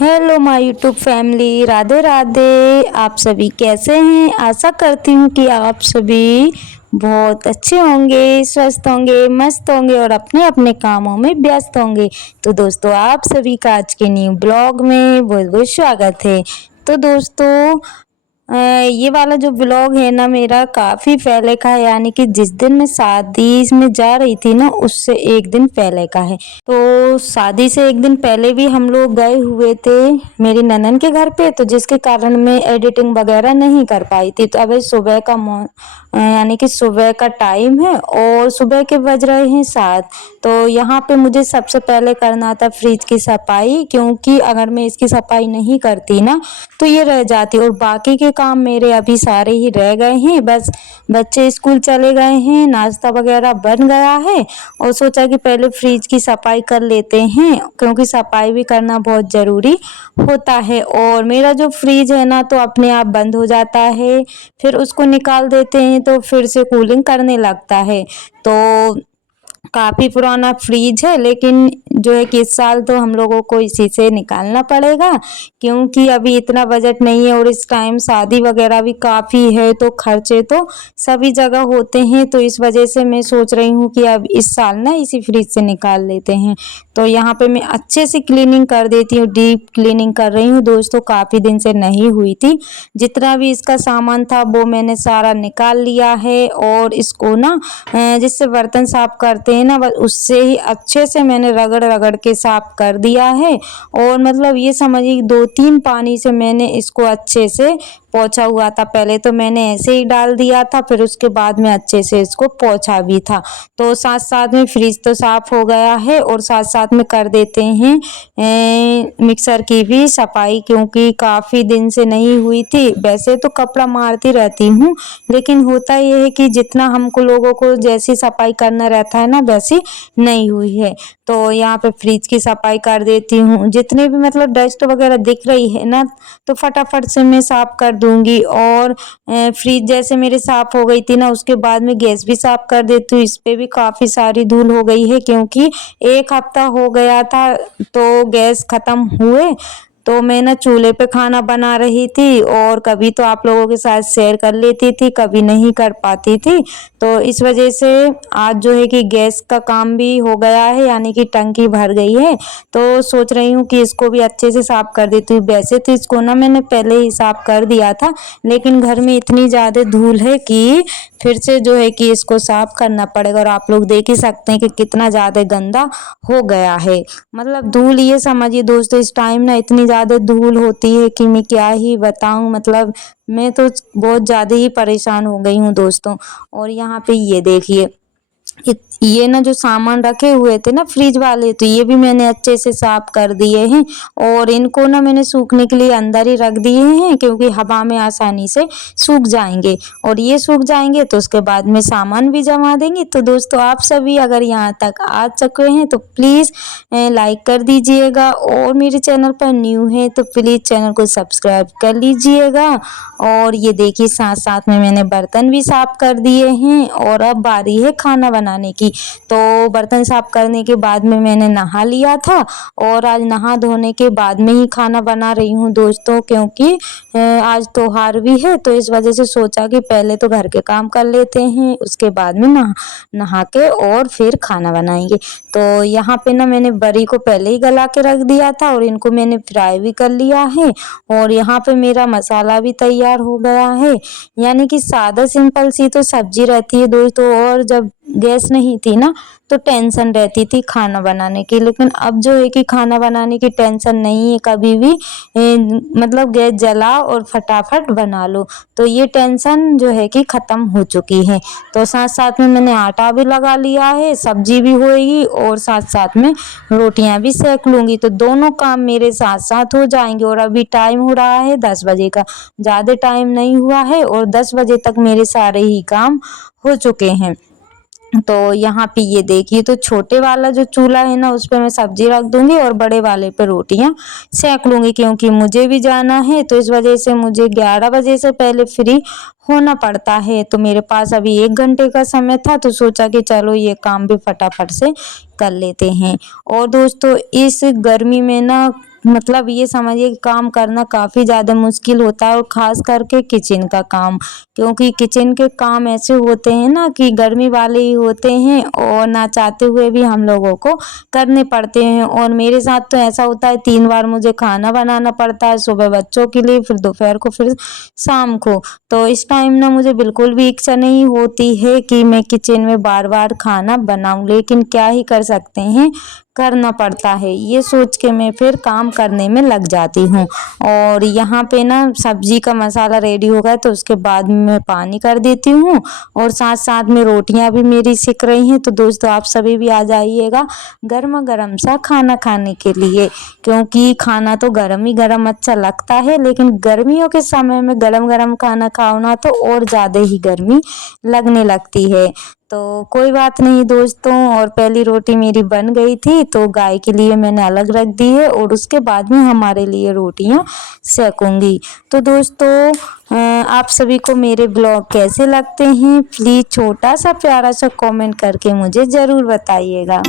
Hello my YouTube family, Radhe Radhe. आप सभी कैसे हैं? आशा करती हूँ कि आप सभी बहुत अच्छे होंगे, स्वस्थ होंगे, मस्त होंगे और अपने अपने कामों में व्यस्त होंगे। तो दोस्तों, आप सभी का आज के न्यू ब्लॉग में बहुत बहुत स्वागत है। तो दोस्तों, ये वाला जो ब्लॉग है ना मेरा काफ़ी पहले का है, यानी कि जिस दिन मैं शादी में जा रही थी ना उससे एक दिन पहले का है। तो शादी से एक दिन पहले भी हम लोग गए हुए थे मेरी ननद के घर पे, तो जिसके कारण मैं एडिटिंग वगैरह नहीं कर पाई थी। तो अभी सुबह का यानी कि सुबह का टाइम है और सुबह के बज रहे हैं 7। तो यहाँ पे मुझे सबसे पहले करना था फ्रिज की सफाई, क्योंकि अगर मैं इसकी सफाई नहीं करती ना तो ये रह जाती और बाकी के काम मेरे अभी सारे ही रह गए हैं। बस बच्चे स्कूल चले गए हैं, नाश्ता वगैरह बन गया है और सोचा कि पहले फ्रिज की सफाई कर लेते हैं, क्योंकि सफाई भी करना बहुत ज़रूरी होता है। और मेरा जो फ्रिज है ना तो अपने आप बंद हो जाता है, फिर उसको निकाल देते हैं तो फिर से कूलिंग करने लगता है। तो काफ़ी पुराना फ्रिज है, लेकिन जो है कि इस साल तो हम लोगों को इसी से निकालना पड़ेगा, क्योंकि अभी इतना बजट नहीं है और इस टाइम शादी वगैरह भी काफ़ी है तो खर्चे तो सभी जगह होते हैं। तो इस वजह से मैं सोच रही हूँ कि अब इस साल ना इसी फ्रिज से निकाल लेते हैं। तो यहाँ पे मैं अच्छे से क्लीनिंग कर देती हूँ, डीप क्लीनिंग कर रही हूँ दोस्तों, काफ़ी दिन से नहीं हुई थी। जितना भी इसका सामान था वो मैंने सारा निकाल लिया है और इसको ना जिससे बर्तन साफ करते हैं ना बस उससे ही अच्छे से मैंने रगड़ रगड़ के साफ कर दिया है। और मतलब ये समझिए 2-3 पानी से मैंने इसको अच्छे से पोंछा हुआ था। पहले तो मैंने ऐसे ही डाल दिया था, फिर उसके बाद में अच्छे से इसको पोंछा भी था। तो साथ साथ में फ्रिज तो साफ हो गया है और साथ साथ में कर देते हैं मिक्सर की भी सफाई, क्योंकि काफ़ी दिन से नहीं हुई थी। वैसे तो कपड़ा मारती रहती हूँ, लेकिन होता ये है कि जितना हमको लोगों को जैसी सफाई करना रहता है ना वैसी नहीं हुई है। तो यहाँ पे फ्रिज की सफाई कर देती हूँ। जितने भी मतलब डस्ट वगैरह दिख रही है ना तो फटाफट से मैं साफ कर दूंगी। और फ्रिज जैसे मेरे साफ हो गई थी ना उसके बाद में गैस भी साफ कर देती हूँ। इस पे भी काफ़ी सारी धूल हो गई है, क्योंकि 1 हफ्ता हो गया था तो गैस ख़त्म हुए। तो मैं ना चूल्हे पे खाना बना रही थी और कभी तो आप लोगों के साथ शेयर कर लेती थी, कभी नहीं कर पाती थी। तो इस वजह से आज जो है कि गैस का काम भी हो गया है, यानी कि टंकी भर गई है। तो सोच रही हूँ कि इसको भी अच्छे से साफ कर देती हूँ। वैसे तो इसको ना मैंने पहले ही साफ कर दिया था, लेकिन घर में इतनी ज़्यादा धूल है कि फिर से जो है कि इसको साफ करना पड़ेगा। और आप लोग देख ही सकते हैं कि कितना ज़्यादा गंदा हो गया है। मतलब धूल, ये समझिए दोस्तों इस टाइम ना इतनी ज़्यादा धूल होती है कि मैं क्या ही बताऊं। मतलब मैं तो बहुत ज़्यादा ही परेशान हो गई हूँ दोस्तों। और यहाँ पे ये देखिए, ये ना जो सामान रखे हुए थे ना फ्रिज वाले, तो ये भी मैंने अच्छे से साफ कर दिए हैं। और इनको ना मैंने सूखने के लिए अंदर ही रख दिए हैं, क्योंकि हवा में आसानी से सूख जाएंगे। और ये सूख जाएंगे तो उसके बाद में सामान भी जमा देंगे। तो दोस्तों, आप सभी अगर यहाँ तक आ चुके हैं तो प्लीज़ लाइक कर दीजिएगा, और मेरे चैनल पर न्यू है तो प्लीज़ चैनल को सब्सक्राइब कर लीजिएगा। और ये देखिए साथ साथ में मैंने बर्तन भी साफ कर दिए हैं और अब बारी है खाना बनाने की। तो बर्तन साफ करने के बाद में मैंने नहा लिया था और आज नहा धोने के बाद में ही खाना बना रही हूँ दोस्तों, क्योंकि आज त्योहार भी है। तो इस वजह से सोचा कि पहले तो घर के काम कर लेते हैं, उसके बाद में नहा के और फिर खाना बनाएंगे। तो यहाँ पे ना मैंने बड़ी को पहले ही गला के रख दिया था और इनको मैंने फ्राई भी कर लिया है। और यहाँ पे मेरा मसाला भी तैयार हो गया है, यानी कि सादा सिंपल सी तो सब्जी रहती है दोस्तों। और जब गैस नहीं थी ना तो टेंशन रहती थी खाना बनाने की, लेकिन अब जो है कि खाना बनाने की टेंशन नहीं है कभी भी। मतलब गैस जलाओ और फटाफट बना लो, तो ये टेंशन जो है कि ख़त्म हो चुकी है। तो साथ साथ में मैंने आटा भी लगा लिया है, सब्जी भी होएगी और साथ साथ में रोटियां भी सेक लूँगी। तो दोनों काम मेरे साथ साथ हो जाएंगे। और अभी टाइम हो रहा है 10 बजे का, ज़्यादा टाइम नहीं हुआ है और 10 बजे तक मेरे सारे ही काम हो चुके हैं। तो यहाँ पे ये देखिए, तो छोटे वाला जो चूल्हा है ना उस पे मैं सब्जी रख दूंगी और बड़े वाले पे रोटियां सेक लूंगी, क्योंकि मुझे भी जाना है। तो इस वजह से मुझे 11 बजे से पहले फ्री होना पड़ता है। तो मेरे पास अभी 1 घंटे का समय था, तो सोचा कि चलो ये काम भी फटाफट से कर लेते हैं। और दोस्तों, इस गर्मी में ना मतलब ये समझिए कि काम करना काफ़ी ज़्यादा मुश्किल होता है और ख़ास करके किचन का काम, क्योंकि किचन के काम ऐसे होते हैं ना कि गर्मी वाले ही होते हैं और ना चाहते हुए भी हम लोगों को करने पड़ते हैं। और मेरे साथ तो ऐसा होता है 3 बार मुझे खाना बनाना पड़ता है, सुबह बच्चों के लिए, फिर दोपहर को, फिर शाम को। तो इस टाइम ना मुझे बिल्कुल भी इच्छा नहीं होती है कि मैं किचन में बार-बार खाना बनाऊँ, लेकिन क्या ही कर सकते हैं, करना पड़ता है। ये सोच के मैं फिर काम करने में लग जाती हूँ। और यहाँ पे ना सब्जी का मसाला रेडी हो गया तो उसके बाद में मैं पानी कर देती हूँ और साथ-साथ में रोटियाँ भी मेरी सिक रही हैं। तो दोस्तों आप सभी भी आ जाइएगा गरमा-गरम सा खाना खाने के लिए, क्योंकि खाना तो गरम ही गरम अच्छा लगता है, लेकिन गर्मियों के समय में गरम-गरम खाना खाओ ना तो और ज़्यादा ही गर्मी लगने लगती है। तो कोई बात नहीं दोस्तों, और पहली रोटी मेरी बन गई थी तो गाय के लिए मैंने अलग रख दी है और उसके बाद में हमारे लिए रोटियां सेकूंगी। तो दोस्तों आप सभी को मेरे ब्लॉग कैसे लगते हैं, प्लीज़ छोटा सा प्यारा सा कमेंट करके मुझे ज़रूर बताइएगा।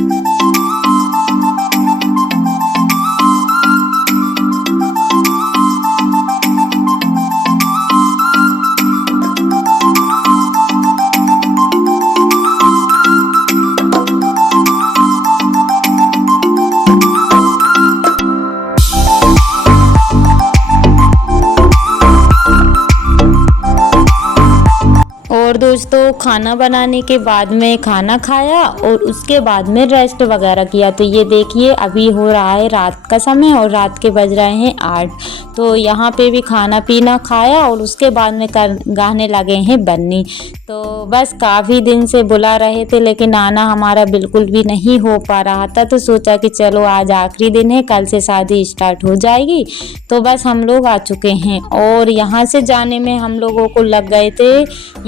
और दोस्तों खाना बनाने के बाद में खाना खाया और उसके बाद में रेस्ट वगैरह किया। तो ये देखिए अभी हो रहा है रात का समय और रात के बज रहे हैं 8। तो यहाँ पे भी खाना पीना खाया और उसके बाद में गाने लगे हैं बन्नी। तो बस काफ़ी दिन से बुला रहे थे लेकिन आना हमारा बिल्कुल भी नहीं हो पा रहा था। तो सोचा कि चलो आज आखिरी दिन है, कल से शादी स्टार्ट हो जाएगी। तो बस हम लोग आ चुके हैं और यहाँ से जाने में हम लोगों को लग गए थे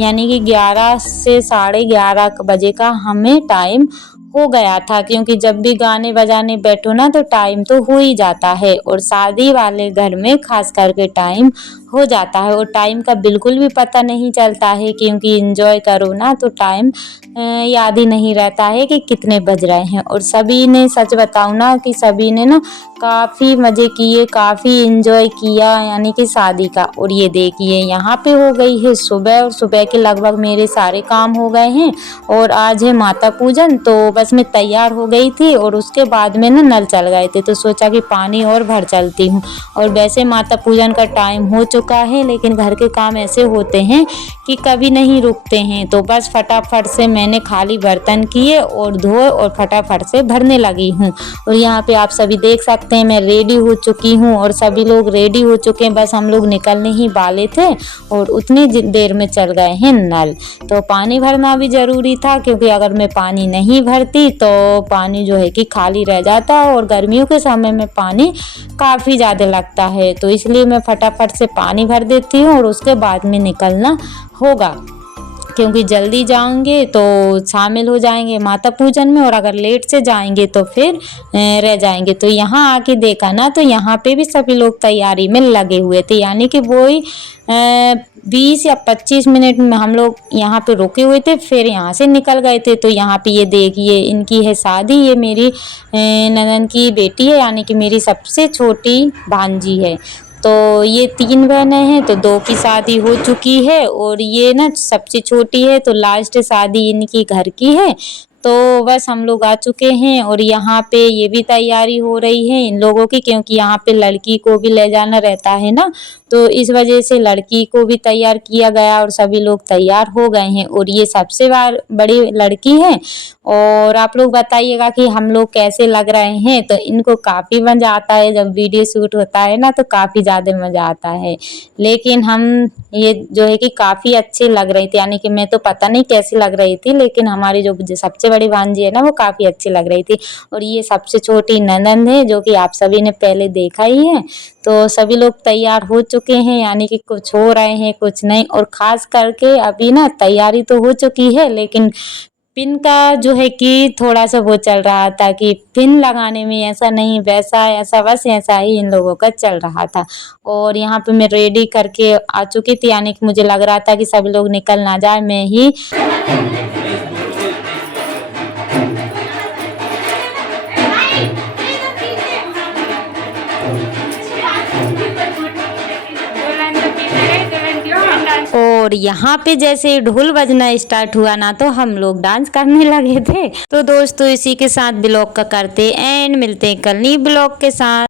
यानी कि 11 से 11:30 बजे का हमें टाइम हो गया था, क्योंकि जब भी गाने बजाने बैठो ना तो टाइम तो हो ही जाता है और शादी वाले घर में खास करके टाइम हो जाता है और टाइम का बिल्कुल भी पता नहीं चलता है, क्योंकि एंजॉय करो ना तो टाइम याद ही नहीं रहता है कि कितने बज रहे हैं। और सभी ने, सच बताऊँ ना कि सभी ने ना काफ़ी मज़े किए, काफ़ी एंजॉय किया यानी कि शादी का। और ये देखिए यहाँ पे हो गई है सुबह और सुबह के लगभग मेरे सारे काम हो गए हैं और आज है माता पूजन। तो बस मैं तैयार हो गई थी और उसके बाद में ना नल चल गए थे तो सोचा कि पानी और भर चलती हूँ। और वैसे माता पूजन का टाइम हो चुका है लेकिन घर के काम ऐसे होते हैं कि कभी नहीं रुकते हैं। तो बस फटाफट से मैंने खाली बर्तन किए और धोए और फटाफट से भरने लगी हूँ। और यहाँ पे आप सभी देख सकते हैं मैं रेडी हो चुकी हूँ और सभी लोग रेडी हो चुके हैं, बस हम लोग निकलने ही वाले थे और उतनी देर में चल गए हैं नल। तो पानी भरना भी ज़रूरी था, क्योंकि अगर मैं पानी नहीं भरती तो पानी जो है कि खाली रह जाता और गर्मियों के समय में पानी काफ़ी ज़्यादा लगता है। तो इसलिए मैं फटाफट से पानी भर देती हूँ और उसके बाद में निकलना होगा, क्योंकि जल्दी जाएंगे तो शामिल हो जाएंगे माता पूजन में और अगर लेट से जाएंगे तो फिर रह जाएंगे। तो यहाँ आके देखा ना तो यहाँ पे भी सभी लोग तैयारी में लगे हुए थे, यानी कि वही 20 या 25 मिनट में हम लोग यहाँ पे रुके हुए थे, फिर यहाँ से निकल गए थे। तो यहाँ पे ये देखिए इनकी है शादी, ये मेरी ननद की बेटी है यानी कि मेरी सबसे छोटी भांजी है। तो ये 3 बहनें हैं तो 2 की शादी हो चुकी है और ये ना सबसे छोटी है तो लास्ट शादी इनकी घर की है। तो बस हम लोग आ चुके हैं और यहाँ पे ये भी तैयारी हो रही है इन लोगों की, क्योंकि यहाँ पे लड़की को भी ले जाना रहता है ना, तो इस वजह से लड़की को भी तैयार किया गया और सभी लोग तैयार हो गए हैं। और ये सबसे बड़ी लड़की है। और आप लोग बताइएगा कि हम लोग कैसे लग रहे हैं। तो इनको काफ़ी मज़ा आता है जब वीडियो शूट होता है ना, तो काफ़ी ज़्यादा मज़ा आता है। लेकिन हम ये जो है कि काफ़ी अच्छे लग रही थी, यानी कि मैं तो पता नहीं कैसी लग रही थी, लेकिन हमारी जो सबसे बड़ी भांजी है ना वो काफ़ी अच्छी लग रही थी। और ये सबसे छोटी ननद है जो कि आप सभी ने पहले देखा ही है। तो सभी लोग तैयार हो चुके हैं, यानी कि कुछ हो रहे हैं कुछ नहीं। और ख़ास करके अभी ना तैयारी तो हो चुकी है लेकिन पिन का जो है कि थोड़ा सा वो चल रहा था कि पिन लगाने में ऐसा नहीं वैसा ऐसा, बस ऐसा ही इन लोगों का चल रहा था। और यहाँ पे मैं रेडी करके आ चुकी थी, यानी कि मुझे लग रहा था कि सब लोग निकल ना जाए, मैं ही और यहाँ पे जैसे ढोल बजना स्टार्ट हुआ ना तो हम लोग डांस करने लगे थे। तो दोस्तों इसी के साथ ब्लॉग का करते एंड, मिलते हैं कल नई ब्लॉग के साथ।